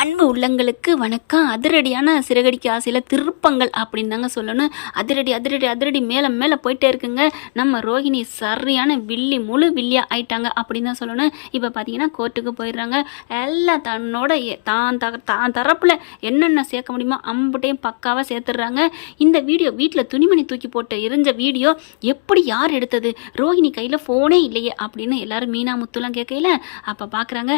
அன்பு உள்ளங்களுக்கு வணக்கம். அதிரடியான சிறகடிக்கு ஆசையில் திருப்பங்கள் அப்படின்னு தாங்க சொல்லணும். அதிரடி அதிரடி அதிரடி மேலே மேலே போயிட்டே இருக்குங்க. நம்ம ரோகிணி சரியான வில்லி முழு வில்லியா ஆயிட்டாங்க அப்படின்னு தான் சொல்லணும். இப்போ பார்த்தீங்கன்னா கோர்ட்டுக்கு போயிடுறாங்க. எல்லாம் தன்னோட தான் த தான் தரப்பில் என்னென்ன சேர்க்க முடியுமோ அம்புட்டையும் பக்காவாக சேர்த்துடுறாங்க. இந்த வீடியோ வீட்டில் துணிமணி தூக்கி போட்டு இருந்த வீடியோ எப்படி யார் எடுத்தது? ரோஹிணி கையில் ஃபோனே இல்லையே அப்படின்னு எல்லாரும் மீனா முத்துலாம் கேட்கல அப்போ பார்க்குறாங்க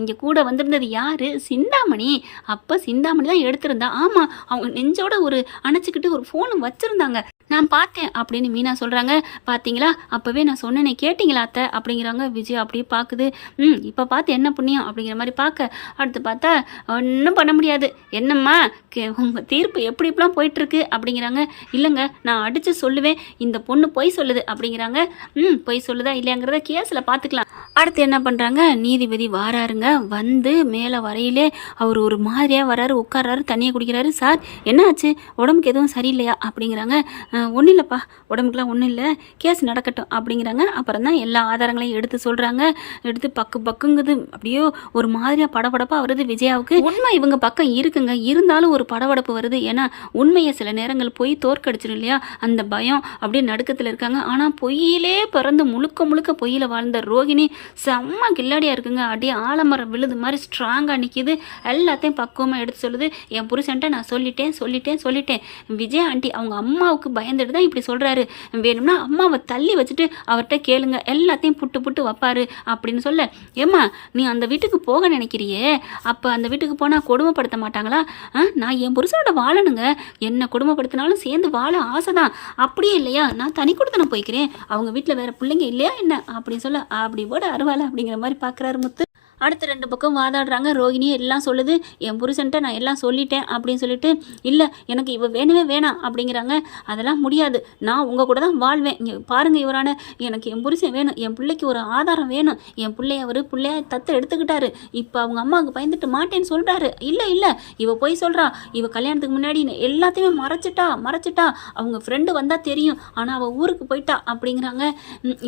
இங்கே கூட வந்திருந்தது யார்? சிந்தாமணி. அப்போ சிந்தாமணி தான் எடுத்திருந்தா. ஆமாம் அவங்க நெஞ்சோட ஒரு அணைச்சிக்கிட்டு ஒரு ஃபோன் வச்சுருந்தாங்க. நான் பார்த்தேன் அப்படின்னு மீனா சொல்கிறாங்க பார்த்தீங்களா அப்போவே நான் சொன்னேனே கேட்டிங்களா அத்தை? அப்படிங்கிறாங்க. விஜய் அப்படியே பார்க்குது ம் இப்போ பார்த்து என்ன புண்ணியம் அப்படிங்கிற மாதிரி பார்க்க அடுத்து பார்த்தா ஒன்றும் பண்ண முடியாது. என்னம்மா? கே- உங்கள் தீர்ப்பு எப்படி இப்படிலாம் போயிட்டுருக்கு? அப்படிங்கிறாங்க. இல்லைங்க நான் அடித்து சொல்லுவேன். இந்த பொண்ணு பொய் சொல்லுது அப்படிங்கிறாங்க. ம் பொய் சொல்லுதா இல்லையாங்கிறத கேஸில் பார்த்துக்கலாம் அடுத்து என்ன பண்ணுறாங்க நீதிபதி வாராருங்க. வந்து மேலே வரையிலே அவர் ஒரு மாதிரியாக வராரு உட்கார்றாரு தண்ணியை குடிக்கிறாரு. சார் என்னாச்சு? உடம்புக்கு எதுவும் சரியில்லையா? அப்படிங்கிறாங்க. ஒன்றும் இல்லைப்பா. உடம்புக்குலாம் ஒன்றும் இல்லை. கேஸ் நடக்கட்டும் அப்படிங்கிறாங்க. அப்புறம் தான் எல்லா ஆதாரங்களையும் எடுத்து சொல்கிறாங்க எடுத்து பக்கு பக்குங்குது. அப்படியே ஒரு மாதிரியாக படபடப்பாக வருது விஜயாவுக்கு. உண்மை. இவங்க பக்கம் இருக்குங்க. இருந்தாலும் ஒரு படபடப்பு வருது. ஏன்னா உண்மையை சில நேரங்கள் பொய் தோற்கடிச்சிடும் இல்லையா? அந்த பயம் அப்படியே நடுக்கத்தில் இருக்காங்க. ஆனால் பொய்யிலே பிறந்து முழுக்க முழுக்க பொய்யில் வாழ்ந்த ரோகிணி செம்ம கில்லாடியாக இருக்குங்க. அப்படியே ஆலமரம் விழுது மாதிரி ஸ்ட்ராங்காக நிற்கிது எல்லாத்தையும் பக்குவமாக எடுத்து சொல்லுது. என் புருஷன்ட்ட நான் சொல்லிட்டேன் சொல்லிட்டேன் சொல்லிட்டேன். விஜய் ஆண்டி அவங்க அம்மாவுக்கு பயந்துட்டு தான் இப்படி சொல்கிறாரு வேணும்னா அம்மாவை தள்ளி வச்சுட்டு அவர்கிட்ட கேளுங்க. எல்லாத்தையும் புட்டு புட்டு வைப்பாரு அப்படின்னு சொல்ல ஏம்மா நீ அந்த வீட்டுக்கு போக நினைக்கிறியே? அப்போ அந்த வீட்டுக்கு போனால் கொடுமைப்படுத்த மாட்டாங்களா? ஆ, நான் என் புருஷனோட வாழணுங்க. என்ன கொடுமைப்படுத்தினாலும் சேர்ந்து வாழ ஆசை தான் அப்படியே இல்லையா? நான் தனி கொடுத்தன போய்க்கிறேன். அவங்க வீட்டில் வேற பிள்ளைங்க இல்லையா என்ன? அப்படின்னு சொல்ல அப்படி போட அருவாள் அப்படிங்கிற மாதிரி பார்க்குறாரு முத்து. அடுத்த ரெண்டு பக்கம் வாதாடுறாங்க. ரோகிணி எல்லாம் சொல்லுது என் புருஷன்ட்ட நான் எல்லாம் சொல்லிட்டேன் அப்படின்னு சொல்லிட்டு இல்லை எனக்கு இவ வேணுமே வேணாம் அப்படிங்கிறாங்க. அதெல்லாம் முடியாது. நான் உங்கள் கூட தான் வாழ்வேன். இங்கே பாருங்கள் இவரான. எனக்கு என் புருஷன் வேணும். என் பிள்ளைக்கு ஒரு ஆதாரம் வேணும். என் பிள்ளைய அவர் பிள்ளைய தத்து எடுத்துக்கிட்டாரு. இப்போ அவங்க அம்மாவுக்கு பயந்துட்டு மாட்டேன்னு சொல்கிறாரு இல்லை இல்லை. இவ போய் சொல்கிறா இவ கல்யாணத்துக்கு முன்னாடி எல்லாத்தையுமே மறைச்சிட்டா மறைச்சிட்டா. அவங்க ஃப்ரெண்டு வந்தால் தெரியும். ஆனால் அவள் ஊருக்கு போயிட்டா அப்படிங்கிறாங்க.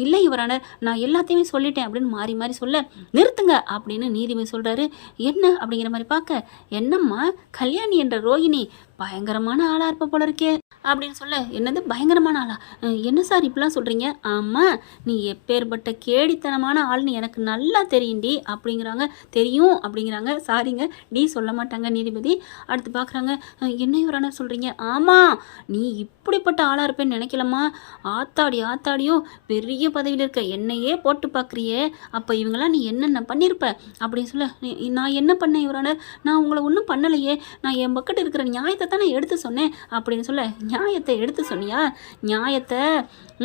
இல்லை இவரான. நான் எல்லாத்தையுமே சொல்லிட்டேன் அப்படின்னு மாறி மாறி சொல்ல நிறுத்துங்க அப்படின்னு நீதிபதி சொல்கிறாரு என்ன அப்படிங்கிற மாதிரி பார்க்க என்னம்மா கல்யாணி என்ற ரோகிணி பயங்கரமான ஆளாக இருப்ப போல இருக்கே அப்படின்னு சொல்ல என்னது? பயங்கரமான ஆளா? என்ன சார் இப்படிலாம் சொல்கிறீங்க ஆமாம் நீ எப்பேற்பட்ட கேடித்தனமான ஆள்னு எனக்கு நல்லா தெரியும்டி அப்படிங்கிறாங்க. தெரியும் அப்படிங்கிறாங்க. சாரிங்க டி சொல்ல மாட்டாங்க நீதிபதி. அடுத்து பார்க்குறாங்க என்ன இவரான சொல்கிறீங்க ஆமாம் நீ இப்படிப்பட்ட ஆளாக இருப்பேன்னு நினைக்கலம்மா. ஆத்தாடி ஆத்தாடியோ பெரிய பதவியில் இருக்க என்னையே போட்டு பார்க்குறியே அப்போ இவங்களாம் நீ என்னென்ன பண்ணியிருப்ப அப்படின்னு சொல்ல நான் என்ன பண்ணேன் இவரான? நான் உங்களை ஒன்றும் பண்ணலையே. நான் என் பக்கத்து இருக்கிற நியாயத்தை தான் நான் எடுத்து சொன்னேன் அப்படின்னு சொல்ல நியாயத்தை எடுத்து சொன்னியா? நியாயத்தை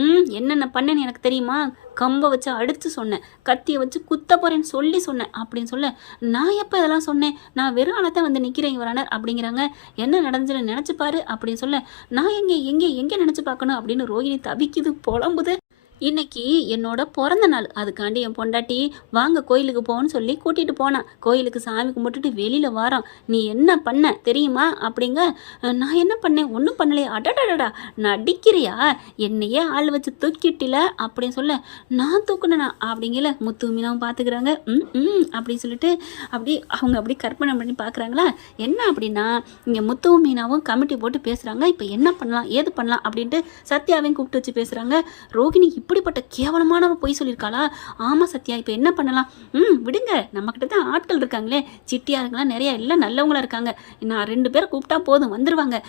ம் என்னென்ன பண்ணேன்னு எனக்கு தெரியுமா? கம்பை வச்சு அடித்து சொன்னேன் கத்தியை வச்சு குத்த போகிறேன்னு சொல்லி சொன்னேன் அப்படின்னு சொல்ல நான் எப்போ இதெல்லாம் சொன்னேன்? நான் வெறும் ஆளத்தை வந்து நிற்கிறேன் இவரானர் அப்படிங்கிறாங்க. என்ன நடந்துச்சுன்னு நினச்சிப்பாரு அப்படின்னு சொல்ல நான் எங்கே எங்கே எங்கே நினச்சி பார்க்கணும்? அப்படின்னு ரோஹிணி தவிக்குது புலம்புது. இன்னைக்கு என்னோட பிறந்த நாள். அதுக்காண்டி என் பொண்டாட்டி வாங்க கோயிலுக்கு போகணும்னு சொல்லி கூட்டிகிட்டு போனான் கோயிலுக்கு சாமி கும்பிட்டுட்டு வெளியில் வாரோம். நீ என்ன பண்ண? தெரியுமா? அப்படிங்க நான் என்ன பண்ணேன்? ஒன்றும் பண்ணலையே. அடடடடா நடிக்கிறியா? என்னையே ஆள் வச்சு தூக்கிட்டில? அப்படின்னு சொல்ல நான் தூக்குனேனா? அப்படிங்கல முத்து மீனாவும் பார்த்துக்கிறாங்க ம் ம் அப்படின்னு சொல்லிட்டு அப்படி அவங்க அப்படி கற்பனை பண்ணி பார்க்குறாங்களா என்ன அப்படின்னா இங்கே முத்துவும் மீனாவும் கமிட்டி போட்டு பேசுகிறாங்க இப்போ என்ன பண்ணலாம்? ஏது பண்ணலாம்? அப்படின்ட்டு சத்யாவையும் கூப்பிட்டு வச்சு பேசுகிறாங்க ரோகிணி இப்படிப்பட்ட கேவலமானவ பொய் சொல்லியிருக்காளா? ஆமாம் சத்யா இப்போ என்ன பண்ணலாம்? ம் விடுங்க. நம்மக்கிட்ட தான் ஆட்கள் இருக்காங்களே. சிட்டியாருங்களாம் நிறைய எல்லாம் நல்லவங்களா இருக்காங்க. நான் ரெண்டு பேரை கூப்பிட்டா போதும் வந்துருவாங்க.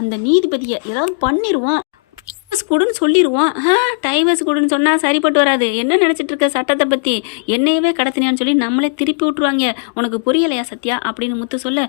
அந்த நீதிபதியை ஏதாவது பண்ணிடுவோம் டைவர்ஸ் கொடுன்னு சொல்லிடுவோம் ஆ டைவர்ஸ் கொடுன்னு சொன்னால் சரிப்பட்டு வராது. என்ன நினச்சிட்டு இருக்க சட்டத்தை பற்றி என்னையவே கடத்தினியான்னு சொல்லி நம்மளே திருப்பி விட்ருவாங்க உனக்கு புரியலையா சத்யா? அப்படின்னு முத்து சொல்ல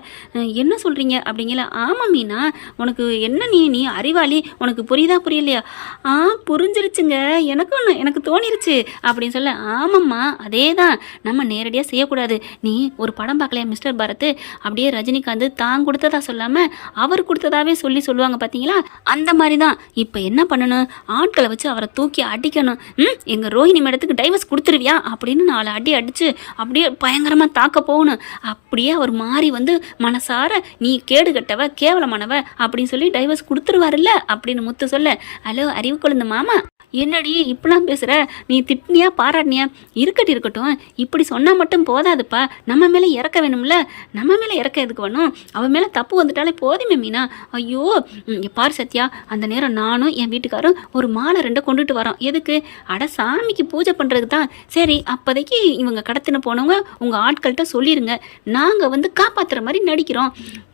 என்ன சொல்கிறீங்க அப்படிங்கல ஆமாம் மீனா. உனக்கு என்ன நீ நீ அறிவாளி. உனக்கு புரியுதா புரியலையா? ஆ புரிஞ்சிருச்சுங்க. எனக்கும் எனக்கு தோணிருச்சு. அப்படின்னு சொல்ல ஆமாம்மா அதே தான் நம்ம நேரடியாக செய்யக்கூடாது. நீ ஒரு படம் பார்க்கலையா மிஸ்டர் பரத்? அப்படியே ரஜினிகாந்த் தான் கொடுத்ததா சொல்லாமல் அவர் கொடுத்ததாவே சொல்லி சொல்லுவாங்க பார்த்தீங்களா அந்த மாதிரி தான் இப்போ என்ன பண்ணணும்? ஆட்களை வச்சு அவரை தூக்கி அடிக்கணும். ம் எங்கள் ரோஹிணி மேடத்துக்கு டைவர்ஸ் கொடுத்துருவியா? அப்படின்னு நாலு அடி அடித்து அப்படியே பயங்கரமாக தாக்க போகணும். அப்படியே அவர் மாறி வந்து மனசார நீ கேடு கட்டவ கேவலமானவ அப்படின்னு சொல்லி டைவர்ஸ் கொடுத்துருவாருல்ல? அப்படின்னு முத்து சொல்ல ஹலோ அறிவு குழந்த மாமா என்னடி இப்படிலாம் பேசுகிற நீ திட்டினியா பாராட்டினியா? இருக்கட்டும் இருக்கட்டும். இப்படி சொன்னால் மட்டும் போதாதுப்பா. நம்ம மேலே இறக்க வேணும்ல? நம்ம மேலே இறக்க எதுக்கு வேணும் அவன் மேலே தப்பு வந்துட்டாலே போதுமே மீனா. ஐயோ பார் பாரு சத்யா அந்த நேரம் நானும் என் வீட்டுக்காரும் ஒரு மாலை ரெண்டை கொண்டுட்டு வரோம் எதுக்கு? அட சாமிக்கு பூஜை பண்ணுறதுக்கு தான் சரி அப்போதைக்கு இவங்க கடத்தின போனவங்க உங்கள் ஆட்கள்கிட்ட சொல்லிடுங்க நாங்கள் வந்து காப்பாற்றுற மாதிரி நடிக்கிறோம்.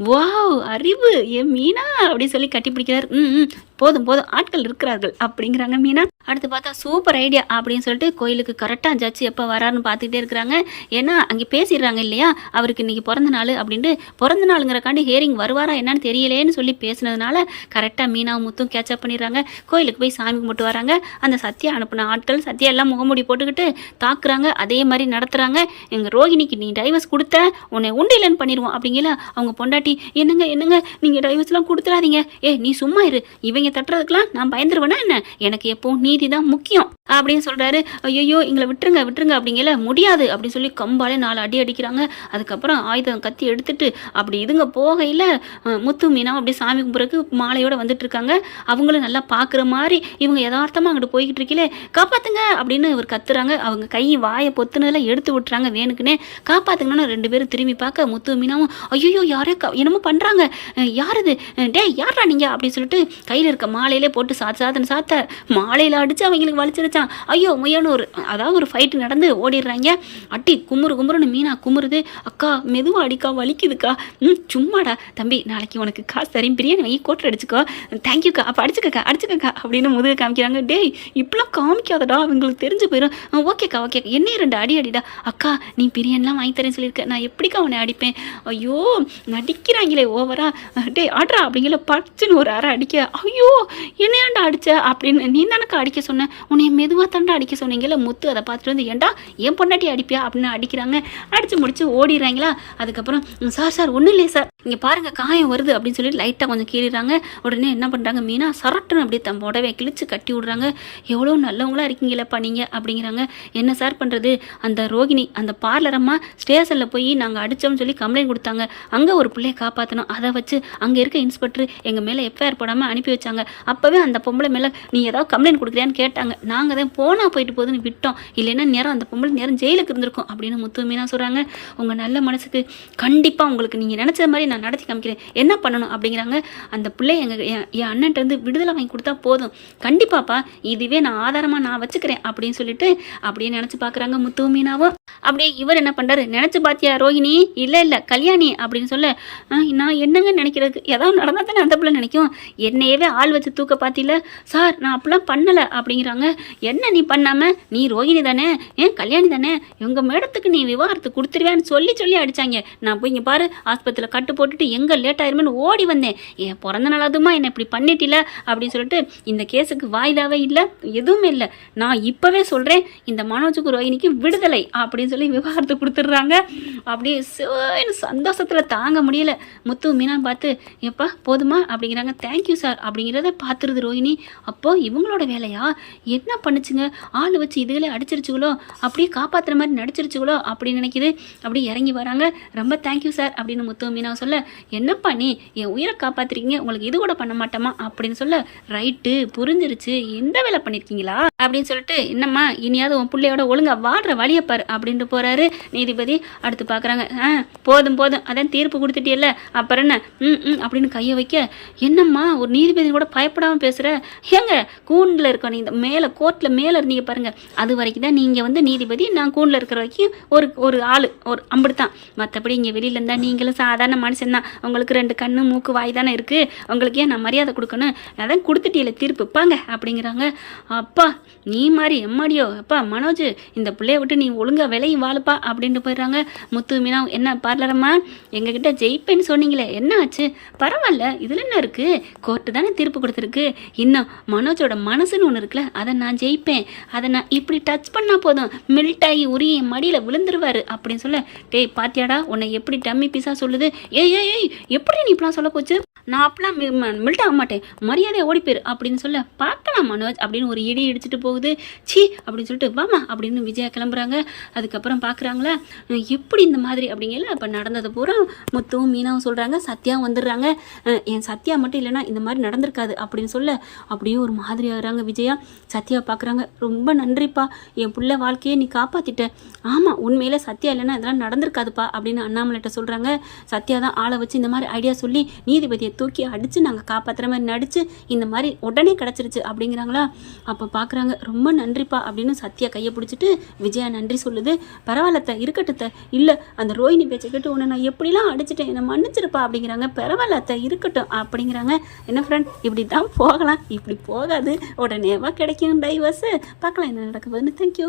வாவ் அறிவு. என் மீனா அப்படின்னு சொல்லி கட்டி பிடிக்கிறார் ம், போதும் போதும் ஆட்கள் இருக்கிறார்கள் அப்படிங்கிறாங்க மீனா. அடுத்து பார்த்தா சூப்பர் ஐடியா அப்படின்னு சொல்லிட்டு கோயிலுக்கு கரெக்டாக ஜட்ஜ் எப்போ வராருன்னு பார்த்துக்கிட்டே இருக்கிறாங்க. ஏன்னா அங்கே பேசிடுறாங்க இல்லையா? அவருக்கு இன்னைக்கு பிறந்த நாள் அப்படின்ட்டு பிறந்த நாளுங்கிறக்காண்டி ஹியரிங் வருவாரா என்னன்னு தெரியலேன்னு சொல்லி பேசுனதுனால கரெக்டாக மீனாவும் முத்தும் கேட்சப் பண்ணிடுறாங்க. கோயிலுக்கு போய் சாமி கும்பிட்டு வராங்க. அந்த சத்யா அனுப்பின ஆட்கள் சத்யா எல்லாம் முகமூடி போட்டுக்கிட்டு தாக்குறாங்க. அதே மாதிரி நடத்துகிறாங்க எங்கள் ரோகிணிக்கு நீ டைவர்ஸ் கொடுத்த உன்னை உண்டு இல்லைன்னு பண்ணிடுவோம் அப்படிங்கல. அவங்க பொண்டாட்டி என்னங்க என்னங்க நீங்கள் டைவர்ஸ்லாம் கொடுத்துடாதீங்க. ஏ நீ சும்மா இரு. இவங்க தட்டுறதுக்கெல்லாம் நான் பயந்துருவேனா என்ன? எனக்கு எப்பவும் நீதி தான் முக்கியம். அப்படின்னு சொல்கிறாரு ஐயோ எங்களை விட்டுருங்க விட்டுருங்க அப்படிங்கல முடியாது அப்படின்னு சொல்லி கம்பாலே நாலு அடி அடிக்கிறாங்க. அதுக்கப்புறம் ஆயுதம் கத்தி எடுத்துட்டு அப்படி இதுங்க போகையில் முத்து மீனா அப்படியே சாமி கும்பிட்றதுக்கு மாலையோடு வந்துட்டு இருக்காங்க அவங்களும் நல்லா பார்க்குற மாதிரி இவங்க யதார்த்தமாக அங்கிட்டு போய்கிட்டு இருக்கீங்களே காப்பாற்றுங்க அப்படின்னு இவர் கத்துறாங்க. அவங்க கை வாயை பொத்துனதெல்லாம் எடுத்து விட்டுறாங்க வேணுக்குன்னே. காப்பாத்துங்கன்னு ரெண்டு பேரும் திரும்பி பார்க்க முத்து மீனாவும் ஐயோ யாரோ க- என்னமோ பண்ணுறாங்க யார் இது? அஹ் யாரா நீங்கள் அப்படின்னு சொல்லிட்டு கையில் இருக்க மாலையிலே போட்டு சாத்து சாத்துன்னு சாத்த மாலையில் அடித்து அவங்களுக்கு மச்சான் ஐயோ முயன்னு ஒரு அதாவது ஒரு ஃபைட்டு நடந்து ஓடிடுறாங்க. அட்டி குமுறு குமுறுன்னு மீனா குமுறுது. அக்கா மெதுவாக அடிக்கா வலிக்குதுக்கா. ம் சும்மாடா தம்பி நாளைக்கு உனக்கு காசு தரேன் பிரியாணி வாங்கி கோட்டர் அடிச்சுக்கோ. தேங்க்யூக்கா அப்போ அடிச்சுக்கக்கா அடிச்சுக்கக்கா அப்படின்னு முதுக காமிக்கிறாங்க. டேய் இப்பெல்லாம் காமிக்காதடா அவங்களுக்கு தெரிஞ்சு போயிடும் ஓகேக்கா ஓகே என்னையும் ரெண்டு அடி அடிடா. அக்கா நீ பிரியாணிலாம் வாங்கி தரேன்னு சொல்லியிருக்க. நான் எப்படிக்கா அவனை அடிப்பேன்? ஐயோ நடிக்கிறாங்களே ஓவரா. டேய் ஆட்ரா அப்படிங்கிற பச்சுன்னு ஒரு அரை அடிக்க ஐயோ என்னையாண்டா அடிச்ச? அப்படின்னு நீ தானக்கா அடிக்க சொன்ன? உன்னை மெதுவாக தாண்டா அடிக்க சொன்னீங்கல்ல முத்து அதை பார்த்துட்டு வந்து ஏன்டா ஏன் பொண்டாட்டி அடிப்பியா? அப்படின்னு அடிக்கிறாங்க. அடித்து முடிச்சு ஓடிடுறாங்களா? அதுக்கப்புறம் சார் சார் ஒன்றும் இல்லையே சார். இங்கே பாருங்க காயம் வருது அப்படின்னு சொல்லி லைட்டாக கொஞ்சம் கீறிடுறாங்க. உடனே என்ன பண்ணுறாங்க மீனா சரட்டுன்னு அப்படியே தம் உடவை கிழிச்சு கட்டி விடுறாங்க. எவ்வளோ நல்லவங்களா இருக்கீங்களப்பா நீங்கள் அப்படிங்கிறாங்க. என்ன சார் பண்ணுறது அந்த ரோகிணி அந்த பார்லரம்மா ஸ்டேஷனில் போய் நாங்கள் அடித்தோம்னு சொல்லி கம்ப்ளைண்ட் கொடுத்தாங்க. அங்கே ஒரு பிள்ளைய காப்பாற்றணும் அதை வச்சு அங்கே இருக்க இன்ஸ்பெக்டர் எங்கள் மேலே எஃப்ஐஆர் போடாமல் அனுப்பி வச்சாங்க. அப்போவே அந்த பொம்பளை மேலே நீ ஏதாவது கம்ப்ளைண்ட் கொடுக்குறியான்னு கேட்டாங்க. நாங்கள் தான் போனால் போயிட்டு போகுதுன்னு விட்டோம். இல்லைன்னா நேரம் அந்த பொம்பளை நேரம் ஜெயிலுக்கு இருந்திருக்கும் அப்படின்னு முத்து மீனா சொல்கிறாங்க உங்கள் நல்ல மனசுக்கு கண்டிப்பாக உங்களுக்கு நீங்கள் நினச்ச மாதிரி நான் நடத்தி காமிக்கிறேன். என்ன பண்ணணும் அப்படிங்கிறாங்க. அந்த பிள்ளை எங்கள் என் என் அண்ணன்ட்டேருந்து விடுதலை வாங்கி கொடுத்தா போதும். கண்டிப்பாப்பா இதுவே நான் ஆதாரமாக நான் வச்சுக்கிறேன் அப்படின்னு சொல்லிட்டு அப்படியே நினச்சி பார்க்குறாங்க முத்து மீனாவும் அப்படியே இவர் என்ன பண்ணுறாரு நினச்சி பார்த்தியா ரோஹிணி? இல்லை இல்லை கல்யாணி அப்படின்னு சொல்ல "ஆ, நான் என்னங்க நினைக்கிறதுக்கு? ஏதாவது நடந்தால் தானே அந்த பிள்ளை நினைக்கும். என்னையவே ஆள் வச்சு தூக்க பார்த்தில சார் நான் அப்படிலாம் பண்ணலை அப்படிங்கிறாங்க. என்ன நீ பண்ணாம? நீ ரோஹிணி தானே? ஏன் கல்யாணி தானே? உங்கள் மேடத்துக்கு நீ விவாகரத்து கொடுத்துருவேன்னு சொல்லி சொல்லி அடிச்சாங்க. நான் போய் இங்கே பாரு ஆஸ்பத்திரியில் கட்டு போட்டுட்டு எங்கே லேட் ஆயிருமேன்னு ஓடி வந்தேன். என் பிறந்த நாள் அதுமா என்னை இப்படி பண்ணிட்டில? அப்படின்னு சொல்லிட்டு இந்த கேஸுக்கு வாய்தாவே இல்லை எதுவுமே இல்லை. நான் இப்போவே சொல்கிறேன் இந்த மனோஜுக்கு ரோஹிணிக்கு விடுதலை அப்படின்னு சொல்லி விவாகரத்து கொடுத்துட்றாங்க. அப்படி சிவன்னு சந்தோஷத்தில் தாங்க முடியல. முத்து மீனா பார்த்து எப்பா போதுமா? அப்படிங்கிறாங்க. தேங்க்யூ சார் அப்படிங்கிறத பார்த்துருது ரோஹிணி அப்போ இவங்களோட வேலையா? என்ன பண்ணுச்சுங்க ஆள் வச்சு இதுகளே அடிச்சிருச்சுங்களோ அப்படியே காப்பாற்றுற மாதிரி நடிச்சிருச்சுங்களோ அப்படின்னு நினைக்குது. அப்படியே இறங்கி வராங்க. ரொம்ப தேங்க்யூ சார் அப்படின்னு முத்து மீனா சொல்ல என்னப்பா நீ? என் உயிரை காப்பாத்துறீங்க உங்களுக்கு இது கூட பண்ண மாட்டோமா? அப்படின்னு சொல்ல ரைட்டு புரிஞ்சிருச்சு. எந்த வேலை பண்ணியிருக்கீங்களா அப்படின்னு சொல்லிட்டு என்னம்மா இனியாவது உன் பிள்ளையோட ஒழுங்கா வாடுற வழியை பாரு அப்படின்ட்டு போகிறாரு நீதிபதி. அடுத்து பார்க்குறாங்க ஆ போதும் போதும். அதான் தீர்ப்பு கொடுத்துட்டியல்ல. அப்புறம் என்ன? ம் ம் அப்படின்னு கையை வைக்க என்னம்மா ஒரு நீதிபதி கூட பயப்படாமல் பேசுகிற ஏங்க கூண்டில் இருக்க நீ இந்த மேலே கோர்ட்டில் மேலே இருந்தீங்க பாருங்கள் அது வரைக்கும் தான் நீங்கள் வந்து நீதிபதி நான் கூண்டில் இருக்கிற வரைக்கும் ஒரு ஒரு ஆள் ஒரு அம்பிடுத்தான் மற்றபடி இங்கே வெளியில் இருந்தால் நீங்களும் சாதாரண மனுஷன் தான். உங்களுக்கு ரெண்டு கண்ணு மூக்கு வாய் தானே இருக்குது உங்களுக்கு ஏன் நான் மரியாதை கொடுக்கணும்? அதான் கொடுத்துட்டியல தீர்ப்பு. பாங்க அப்படிங்கிறாங்க. அப்பா நீ மாதிரி எம்மாடியோ அப்பா மனோஜ் இந்த பிள்ளைய விட்டு நீ ஒழுங்காக விலையும் வாழுப்பா அப்படின்ட்டு போயிடுறாங்க. முத்து மீனா என்ன பார்லரம்மா? எங்ககிட்ட ஜெயிப்பேன்னு சொன்னீங்களே என்ன ஆச்சு? பரவாயில்ல இதில் என்ன இருக்குது கோர்ட்டு தானே தீர்ப்பு கொடுத்துருக்கு. இன்னும் மனோஜோட மனசுன்னு ஒன்று இருக்குல்ல அதை நான் ஜெயிப்பேன். அதை நான் இப்படி டச் பண்ணால் போதும். மெல்ட் ஆகி உரிய என் மடியில் விழுந்துருவாரு அப்படின்னு சொல்ல டேய் பாத்தியாடா உன்னை எப்படி டம்மி பீஸாக சொல்லுது? ஏய் ஏய் ஏய் எப்படி நீ இப்படிலாம் சொல்ல போச்சு? நான் அப்பெல்லாம் மில்ட் ஆக மாட்டேன். மரியாதையை ஓடி போயிரு அப்படின்னு சொல்ல பார்க்கலாம் மனோஜ் அப்படின்னு ஒரு இடி இடிச்சிட்டு போகுது. சி அப்படின்னு சொல்லிட்டு வாமா அப்படின்னு விஜயா கிளம்புறாங்க. அதுக்கப்புறம் பார்க்குறாங்களா எப்படி இந்த மாதிரி அப்படிங்கல இப்போ நடந்தது பூரா முத்துவும் மீனாவும் சொல்கிறாங்க சத்யாவும் வந்துடுறாங்க. என் சத்யா மட்டும் இல்லைன்னா இந்த மாதிரி நடந்திருக்காது அப்படின்னு சொல்ல அப்படியே ஒரு மாதிரி ஆகுறாங்க விஜயா. சத்யா பார்க்குறாங்க ரொம்ப நன்றிப்பா. என் பிள்ளை வாழ்க்கையை நீ காப்பாற்றிட்ட ஆமாம் உண்மையில் சத்யா இல்லைன்னா இதெல்லாம் நடந்திருக்காதுப்பா அப்படின்னு அண்ணாமலைகிட்ட சொல்கிறாங்க சத்யா தான் ஆளை வச்சு இந்த மாதிரி ஐடியா சொல்லி நீதிபதியை தூக்கி அடித்து நாங்கள் காப்பாற்றுற மாதிரி நடித்து இந்த மாதிரி உடனே கிடச்சிருச்சு அப்படிங்கிறாங்களா? அப்போ பார்க்குறாங்க ரொம்ப நன்றிப்பா அப்படின்னு சத்யா கையை பிடிச்சிட்டு விஜயா நன்றி சொல்லுது. பரவாயில்லத்த இருக்கட்டுத்த இல்லை அந்த ரோஹிணி பேச்சை கேட்டு உன்னை நான் எப்படிலாம் அடிச்சிட்டேன்? என்னை மன்னிச்சிருப்பா அப்படிங்கிறாங்க. பரவாயில்லத்த இருக்கட்டும் அப்படிங்கிறாங்க. என்ன ஃப்ரெண்ட் இப்படி தான் போகலாம். இப்படி போகாது. உடனேவா கிடைக்கும் டைவர்ஸு பார்க்கலாம் என்ன நடக்க போகுதுன்னு. தேங்க்யூ